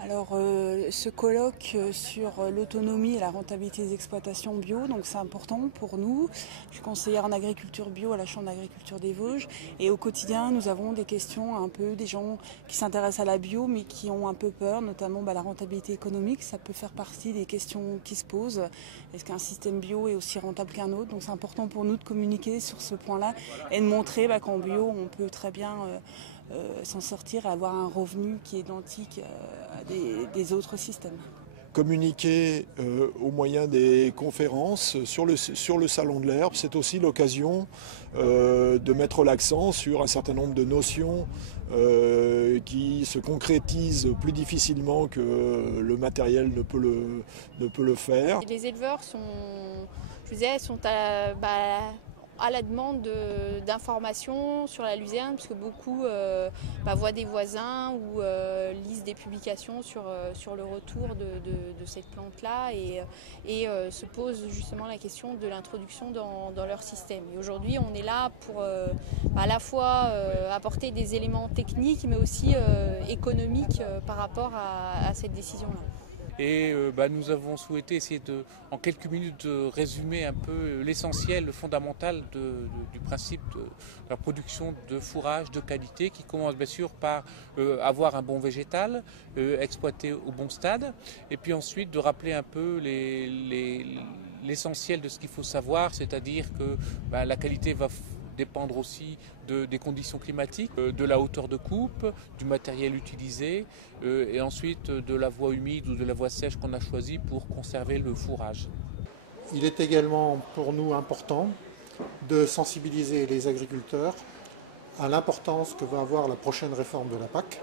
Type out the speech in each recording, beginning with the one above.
Alors, ce colloque sur l'autonomie et la rentabilité des exploitations bio, donc c'est important pour nous. Je suis conseillère en agriculture bio à la Chambre d'agriculture des Vosges et au quotidien nous avons des questions un peu des gens qui s'intéressent à la bio mais qui ont un peu peur, notamment la rentabilité économique, ça peut faire partie des questions qui se posent. Est-ce qu'un système bio est aussi rentable qu'un autre? Donc c'est important pour nous de communiquer sur ce point-là et de montrer qu'en bio on peut très bien s'en sortir et avoir un revenu qui est identique à des autres systèmes. Communiquer au moyen des conférences sur le Salon de l'Herbe, c'est aussi l'occasion de mettre l'accent sur un certain nombre de notions qui se concrétisent plus difficilement que le matériel ne peut le faire. Les éleveurs sont à la demande d'informations sur la luzerne, puisque beaucoup voient des voisins ou lisent des publications sur le retour de cette plante-là et se posent justement la question de l'introduction dans leur système. Et aujourd'hui, on est là pour à la fois apporter des éléments techniques, mais aussi économiques par rapport à cette décision-là. Et nous avons souhaité essayer en quelques minutes de résumer un peu l'essentiel, le fondamental du principe de la production de fourrage de qualité qui commence bien sûr par avoir un bon végétal, exploité au bon stade, et puis ensuite de rappeler un peu l'essentiel de ce qu'il faut savoir, c'est-à-dire que la qualité va dépendre aussi des conditions climatiques, de la hauteur de coupe, du matériel utilisé et ensuite de la voie humide ou de la voie sèche qu'on a choisie pour conserver le fourrage. Il est également pour nous important de sensibiliser les agriculteurs à l'importance que va avoir la prochaine réforme de la PAC,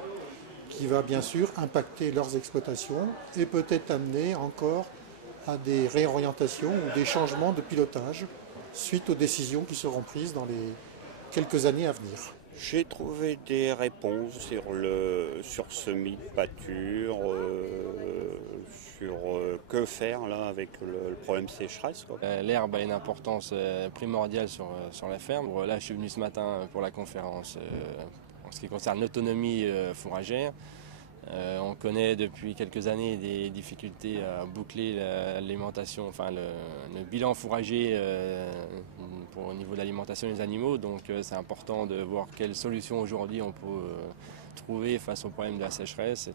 qui va bien sûr impacter leurs exploitations et peut-être amener encore à des réorientations ou des changements de pilotage suite aux décisions qui seront prises dans les quelques années à venir. J'ai trouvé des réponses sur semis de pâture, sur que faire là avec le problème sécheresse. L'herbe a une importance primordiale sur la ferme. Là, je suis venu ce matin pour la conférence en ce qui concerne l'autonomie fourragère. On connaît depuis quelques années des difficultés à boucler l'alimentation, le bilan fourrager au niveau de l'alimentation des animaux. Donc c'est important de voir quelles solutions aujourd'hui on peut trouver face au problème de la sécheresse.